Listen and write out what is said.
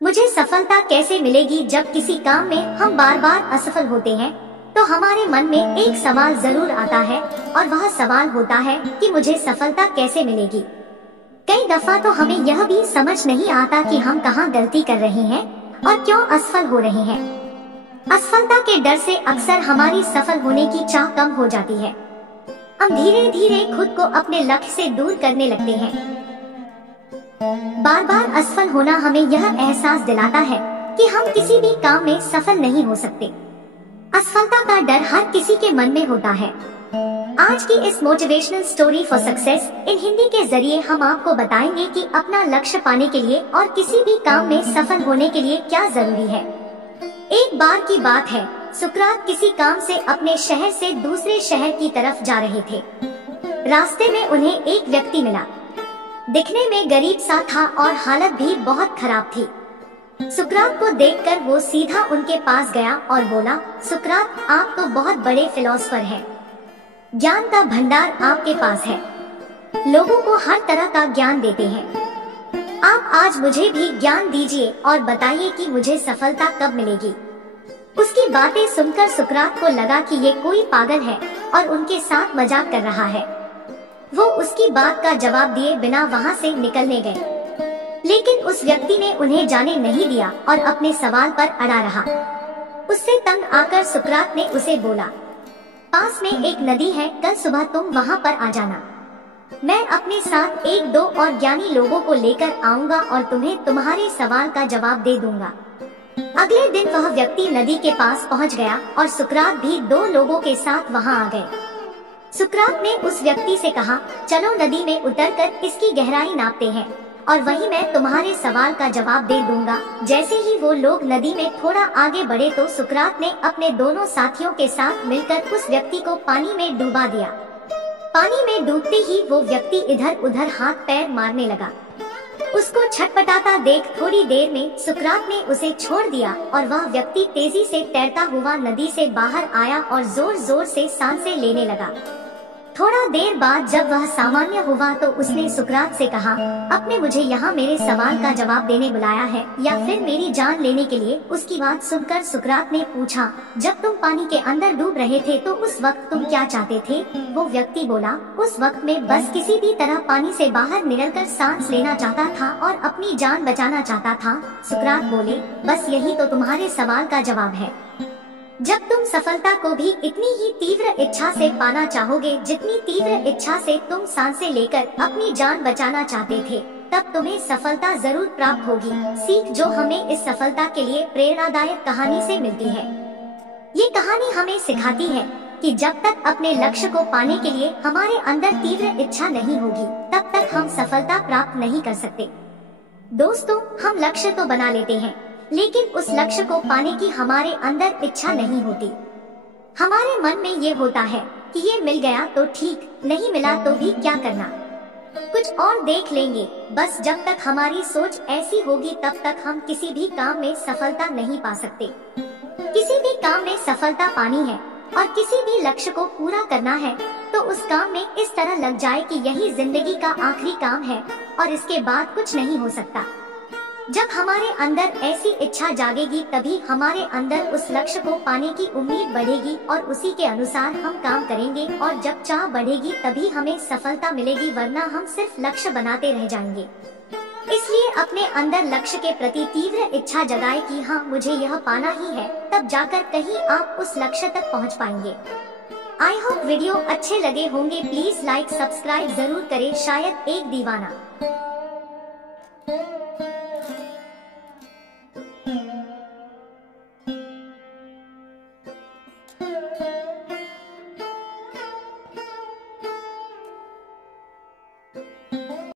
मुझे सफलता कैसे मिलेगी? जब किसी काम में हम बार बार असफल होते हैं तो हमारे मन में एक सवाल जरूर आता है और वह सवाल होता है कि मुझे सफलता कैसे मिलेगी। कई दफा तो हमें यह भी समझ नहीं आता कि हम कहाँ गलती कर रहे हैं और क्यों असफल हो रहे हैं। असफलता के डर से अक्सर हमारी सफल होने की चाह कम हो जाती है। हम धीरे धीरे खुद को अपने लक्ष्य से दूर करने लगते हैं। बार बार असफल होना हमें यह एहसास दिलाता है कि हम किसी भी काम में सफल नहीं हो सकते। असफलता का डर हर किसी के मन में होता है। आज की इस motivational story for success in Hindi के जरिए हम आपको बताएंगे कि अपना लक्ष्य पाने के लिए और किसी भी काम में सफल होने के लिए क्या जरूरी है। एक बार की बात है, सुकरात किसी काम से अपने शहर से दूसरे शहर की तरफ जा रहे थे। रास्ते में उन्हें एक व्यक्ति मिला। दिखने में गरीब सा था और हालत भी बहुत खराब थी। सुकरात को देखकर वो सीधा उनके पास गया और बोला, सुकरात, आप तो बहुत बड़े फिलोसोफर हैं। ज्ञान का भंडार आपके पास है। लोगों को हर तरह का ज्ञान देते हैं। आप आज मुझे भी ज्ञान दीजिए और बताइए कि मुझे सफलता कब मिलेगी। उसकी बातें सुनकर सुकरात को लगा कि ये कोई पागल है और उनके साथ मजाक कर रहा है। वो उसकी बात का जवाब दिए बिना वहाँ से निकलने गए, लेकिन उस व्यक्ति ने उन्हें जाने नहीं दिया और अपने सवाल पर अड़ा रहा। उससे तंग आकर सुकरात ने उसे बोला, पास में एक नदी है, कल सुबह तुम वहाँ पर आ जाना। मैं अपने साथ एक दो और ज्ञानी लोगों को लेकर आऊंगा और तुम्हें तुम्हारे सवाल का जवाब दे दूंगा। अगले दिन वह व्यक्ति नदी के पास पहुँच गया और सुकरात भी दो लोगों के साथ वहाँ आ गए। सुकरात ने उस व्यक्ति से कहा, चलो नदी में उतरकर इसकी गहराई नापते हैं और वही मैं तुम्हारे सवाल का जवाब दे दूंगा। जैसे ही वो लोग नदी में थोड़ा आगे बढ़े तो सुकरात ने अपने दोनों साथियों के साथ मिलकर उस व्यक्ति को पानी में डुबा दिया। पानी में डूबते ही वो व्यक्ति इधर उधर हाथ पैर मारने लगा। उसको छटपटाता देख थोड़ी देर में सुकरात ने उसे छोड़ दिया और वह व्यक्ति तेजी से तैरता हुआ नदी से बाहर आया और जोर जोर से सांसें लेने लगा। थोड़ा देर बाद जब वह सामान्य हुआ तो उसने सुकरात से कहा, आपने मुझे यहाँ मेरे सवाल का जवाब देने बुलाया है या फिर मेरी जान लेने के लिए? उसकी बात सुनकर सुकरात ने पूछा, जब तुम पानी के अंदर डूब रहे थे तो उस वक्त तुम क्या चाहते थे? वो व्यक्ति बोला, उस वक्त मैं बस किसी भी तरह पानी से बाहर निकलकर सांस लेना चाहता था और अपनी जान बचाना चाहता था। सुकरात बोले, बस यही तो तुम्हारे सवाल का जवाब है। जब तुम सफलता को भी इतनी ही तीव्र इच्छा से पाना चाहोगे जितनी तीव्र इच्छा से तुम सांसें लेकर अपनी जान बचाना चाहते थे, तब तुम्हें सफलता जरूर प्राप्त होगी। सीख जो हमें इस सफलता के लिए प्रेरणादायक कहानी से मिलती है। ये कहानी हमें सिखाती है कि जब तक अपने लक्ष्य को पाने के लिए हमारे अंदर तीव्र इच्छा नहीं होगी, तब तक हम सफलता प्राप्त नहीं कर सकते। दोस्तों, हम लक्ष्य तो बना लेते हैं, लेकिन उस लक्ष्य को पाने की हमारे अंदर इच्छा नहीं होती। हमारे मन में ये होता है कि ये मिल गया तो ठीक, नहीं मिला तो भी क्या करना, कुछ और देख लेंगे। बस जब तक हमारी सोच ऐसी होगी तब तक हम किसी भी काम में सफलता नहीं पा सकते। किसी भी काम में सफलता पानी है और किसी भी लक्ष्य को पूरा करना है तो उस काम में इस तरह लग जाए कि यही जिंदगी का आखिरी काम है और इसके बाद कुछ नहीं हो सकता। जब हमारे अंदर ऐसी इच्छा जागेगी तभी हमारे अंदर उस लक्ष्य को पाने की उम्मीद बढ़ेगी और उसी के अनुसार हम काम करेंगे और जब चाह बढ़ेगी तभी हमें सफलता मिलेगी, वरना हम सिर्फ लक्ष्य बनाते रह जाएंगे। इसलिए अपने अंदर लक्ष्य के प्रति तीव्र इच्छा जगाए कि हाँ, मुझे यह पाना ही है, तब जाकर कहीं आप उस लक्ष्य तक पहुँच पाएंगे। आई होप वीडियो अच्छे लगे होंगे। प्लीज लाइक सब्सक्राइब जरूर करें। शायद एक दीवाना।